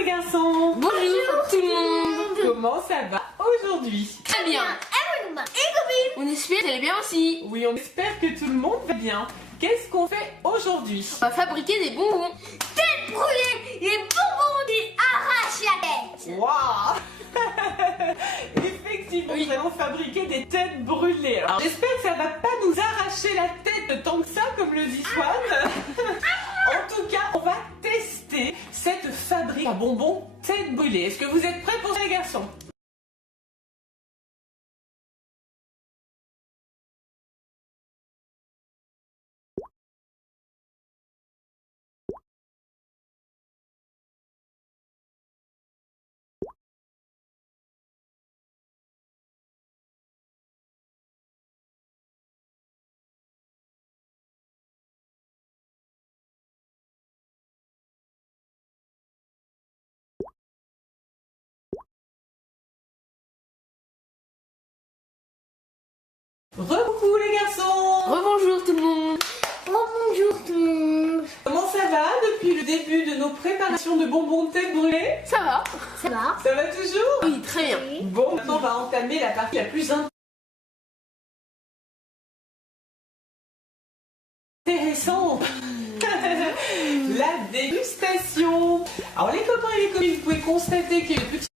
les garçons. Bonjour tout le monde. Comment ça va aujourd'hui? Très bien. On espère que vous allez bien aussi. Oui, on espère que tout le monde va bien. Qu'est-ce qu'on fait aujourd'hui? On va fabriquer des bonbons. Tête brûlée, les bonbons qui arrachent la tête. Waouh. Effectivement, nous allons fabriquer des têtes brûlées. Alors, j'espère que ça va pas nous arracher la tête tant que ça, comme le dit Swan. En tout cas, on va tester cette fabrique à bonbons tête brûlée. Est-ce que vous êtes prêts pour ça, les garçons? Rebonjour les garçons. Rebonjour tout le monde. Bonjour tout le monde. Comment ça va depuis le début de nos préparations de bonbons de tête brûlée? Ça va? Ça va? Ça va toujours? Oui, très bien. Bon, maintenant on va entamer la partie la plus intéressante. La dégustation. Alors les copains et les copines, vous pouvez constater qu'il y a une petite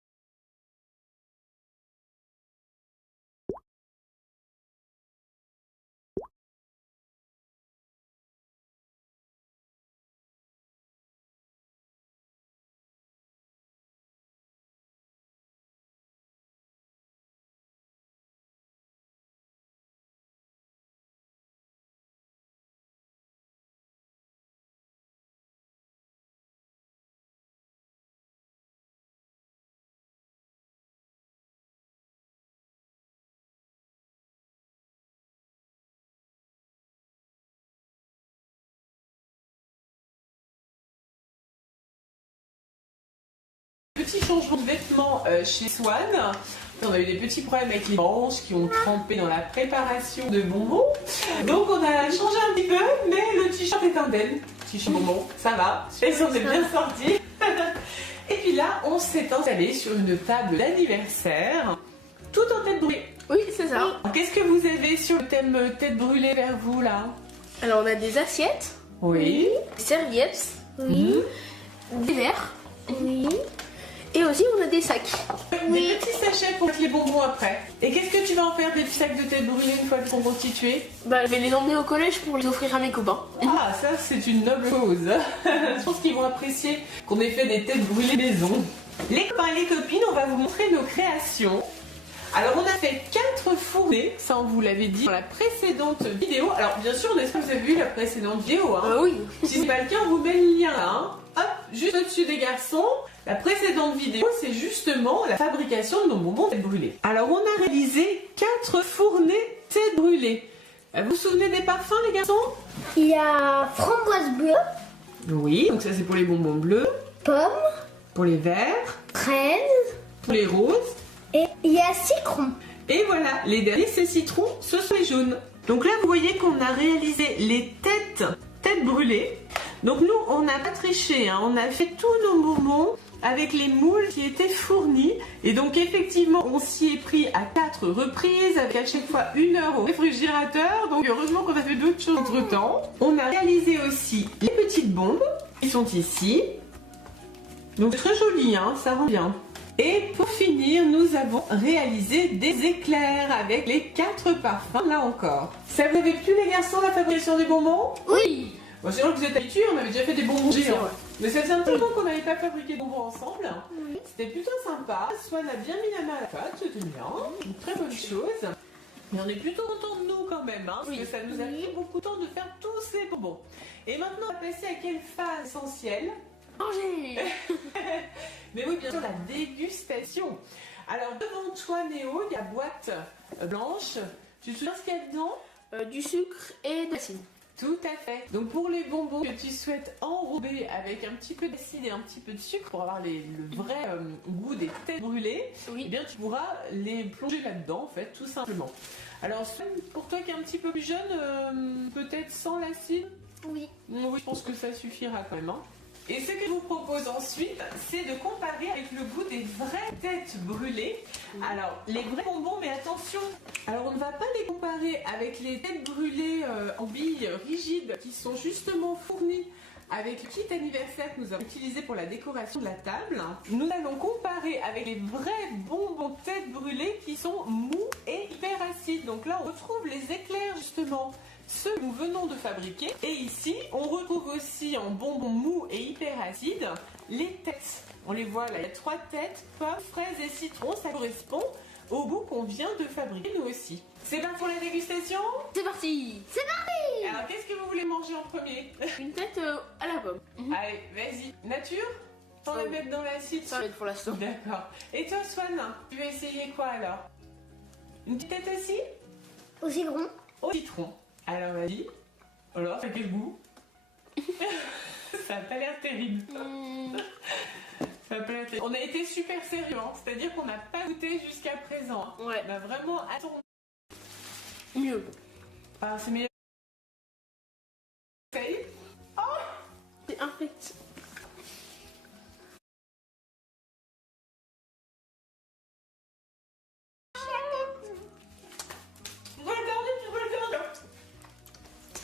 changement de vêtements chez Swan. On a eu des petits problèmes avec les manches qui ont trempé dans la préparation de bonbons. Donc on a changé un petit peu, mais le t-shirt est indemne. T-shirt bonbon, ça va. Ils sont bien sortis. Et puis là, on s'est installé sur une table d'anniversaire, tout en tête brûlée. Oui, c'est ça. Qu'est-ce que vous avez sur le thème tête brûlée vers vous là? Alors on a des assiettes, Oui. des serviettes, Oui. des verres Oui. et aussi on a des sacs. Des petits sachets pour mettre les bonbons après. Et qu'est-ce que tu vas en faire des petits sacs de tête brûlée une fois qu'ils sont constitués? Bah, je vais les emmener au collège pour les offrir à mes copains. Ah, ça c'est une noble cause. Je pense qu'ils vont apprécier qu'on ait fait des têtes brûlées maison. Les copains et les copines, on va vous montrer nos créations. Alors on a fait 4 fournées, ça on vous l'avait dit dans la précédente vidéo. Alors bien sûr, on espère que vous avez vu la précédente vidéo. Hein. Oui. Si c'est pas le cas, on vous met le lien là. Hein. Hop, juste au-dessus des garçons. La précédente vidéo, c'est justement la fabrication de nos bonbons tête brûlée. Alors on a réalisé 4 fournées tête brûlée. Vous vous souvenez des parfums les garçons? Il y a framboise bleue, Oui, donc ça c'est pour les bonbons bleus, pomme, pour les verts, fraise pour les roses. et il y a citron. Et voilà, les derniers c'est citron, ce sont les jaunes. Donc là vous voyez qu'on a réalisé les têtes brûlées. Donc nous on n'a pas triché, hein. On a fait tous nos bonbons avec les moules qui étaient fournis. Et donc effectivement on s'y est pris à 4 reprises avec à chaque fois 1 heure au réfrigérateur. Donc heureusement qu'on a fait d'autres choses entre temps. On a réalisé aussi les petites bombes qui sont ici. Donc très joli, hein, ça rend bien. Et pour finir, nous avons réalisé des éclairs avec les 4 parfums là encore. Ça vous avait plu les garçons la fabrication des bonbons? Oui. Bon, c'est vrai que vous êtes habitués, on avait déjà fait des bonbons C'est géants. vrai. Mais ça faisait un petit moment qu'on n'avait pas fabriqué de bonbons ensemble. C'était plutôt sympa. Swan a bien mis la main à la pâte, c'était bien. Une très bonne chose. Mais on est plutôt contents de nous quand même, hein, parce que ça nous a pris beaucoup de temps de faire tous ces bonbons. Et maintenant, on va passer à quelle phase essentielle? Manger. Mais oui, bien sûr, la dégustation. Alors, devant toi, Néo, il y a boîte blanche. Tu te souviens ce qu'il y a dedans? Du sucre et de l'acide. Tout à fait. Donc, pour les bonbons que tu souhaites enrober avec un petit peu d'acide et un petit peu de sucre pour avoir le vrai goût des têtes brûlées, Oui. eh bien, tu pourras les plonger là-dedans, en fait, tout simplement. Alors, Swan, pour toi qui es un petit peu plus jeune, peut-être sans l'acide? Oui. Oui, je pense que ça suffira quand même. Hein. Et ce que je vous propose ensuite, c'est de comparer avec le goût des vraies têtes brûlées. Alors, les vrais bonbons, mais attention, alors on ne va pas les comparer avec les têtes brûlées en billes rigides qui sont justement fournies avec le kit anniversaire que nous avons utilisé pour la décoration de la table. Nous allons comparer avec les vrais bonbons têtes brûlées qui sont mous et hyper acides. Donc là, on retrouve les éclairs justement, ceux que nous venons de fabriquer. Et ici, on retrouve aussi en bonbons mous et hyper acides les têtes. On les voit là, il y a 3 têtes, pommes, fraises et citron. Ça correspond au goût qu'on vient de fabriquer nous aussi. C'est parti pour la dégustation? C'est parti. C'est parti. Alors, qu'est-ce que vous voulez manger en premier? Une tête à la pomme. Allez, vas-y. Nature? Sans la mettre dans l'acide? Ça va être pour l'instant. D'accord. Et toi, Swan, tu veux essayer quoi alors? Une petite tête aussi? Au citron. Au citron. Alors, vas-y. Alors, ça a quel goût? Ça n'a pas l'air terrible. Ça a pas l'air terrible. On a été super sérieux, hein. C'est-à-dire qu'on n'a pas goûté jusqu'à présent. Ouais. On a vraiment attendu. Mieux. Ah, c'est meilleur. Ça y est? C'est infect.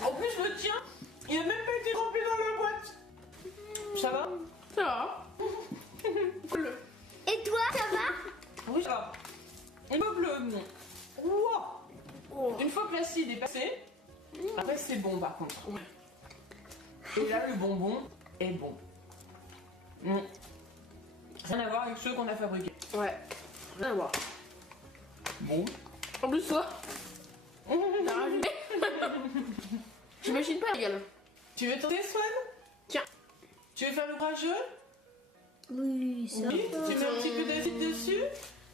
En plus, le tien, il n'a même pas été rempli dans la boîte. Ça va? Ça va. Et toi, ça va? Oui, ça va. Il me bleu. Wow. Oh. Une fois que l'acide est passé, après c'est bon par contre. Et là, le bonbon est bon. Rien à voir avec ceux qu'on a fabriqués. Ouais. Rien à voir. Bon. En plus, toi, t'as rajouté. J'imagine pas, régal. Tu veux tenter, Swan? Tiens. Tu veux faire le courageux? Oui, ça Oui. Tu mets un petit peu d'acide dessus?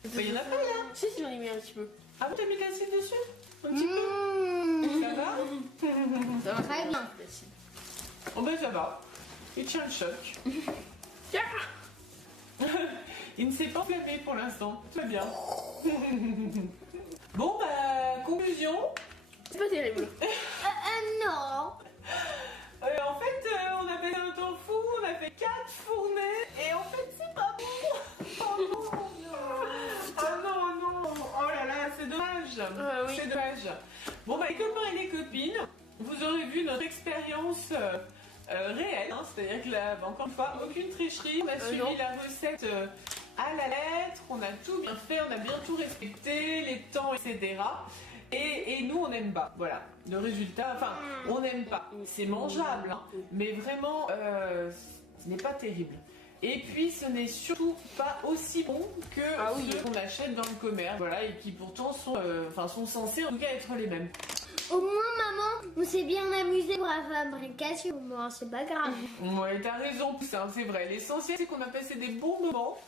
Bah, il y en a pas là. Si, j'en ai mis un petit peu. Ah bon, t'as mis de l'acide dessus? Un petit peu? Ça va? Ça va Très bien. Oh ben ça va. Il tient le choc. Tiens. Il ne s'est pas enflammé pour l'instant. Tout va bien. Bon bah, conclusion. C'est pas terrible. Non. En fait, on a fait un temps fou, on a fait 4 fournées et en fait c'est pas bon. Oh non, oh non, non. Oh là là, c'est dommage. Oui. C'est dommage. Bon bah les copains et les copines, vous aurez vu notre expérience réelle, hein, c'est-à-dire que là, encore une fois, aucune tricherie, on a suivi non. la recette à la lettre, on a tout bien fait, on a bien tout respecté, les temps, etc. Et nous, on n'aime pas, voilà, le résultat, enfin, on n'aime pas, c'est mangeable, hein, mais vraiment, ce n'est pas terrible. Et puis, ce n'est surtout pas aussi bon que ceux qu'on achète dans le commerce, voilà, et qui pourtant sont, sont censés en tout cas être les mêmes. Au moins, maman, on s'est bien amusé pour la fabrication. Bon, c'est pas grave. Ouais, t'as raison, ça, c'est vrai. L'essentiel, c'est qu'on a passé des bons moments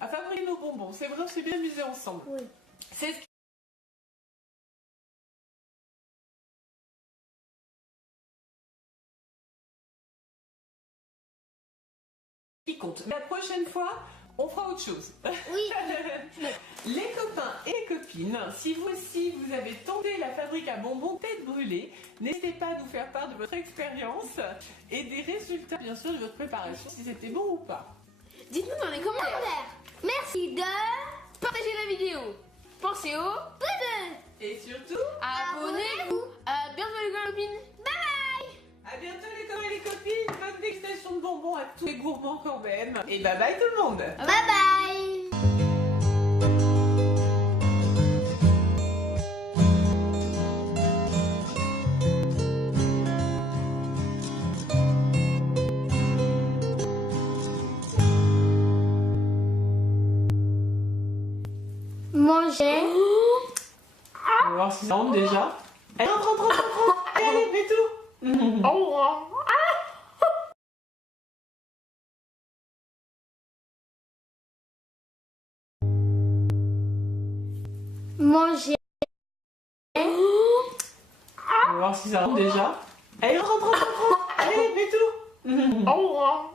à fabriquer nos bonbons. C'est vrai, on s'est bien amusé ensemble. Oui. C'est ce qui compte. Mais la prochaine fois, on fera autre chose. Oui. Les copains et les copines, si vous aussi vous avez tenté la fabrique à bonbons tête brûlée, n'hésitez pas à nous faire part de votre expérience et des résultats bien sûr de votre préparation, si c'était bon ou pas. Dites-nous dans les commentaires. Merci de Partagez la vidéo. Pensez au pouce. Et surtout, abonnez-vous. À bientôt les copines. Bye. à bientôt les copains et les copines, bonne dégustation de bonbons à tous les gourmands quand même. Et bye bye tout le monde. Bye bye. Manger. On va voir si ça rentre déjà. Allez, rentre. Allez, fais tout. Au revoir. Manger. On va voir si ça rentre déjà. Allez, rentre. Allez, fais tout. Au revoir.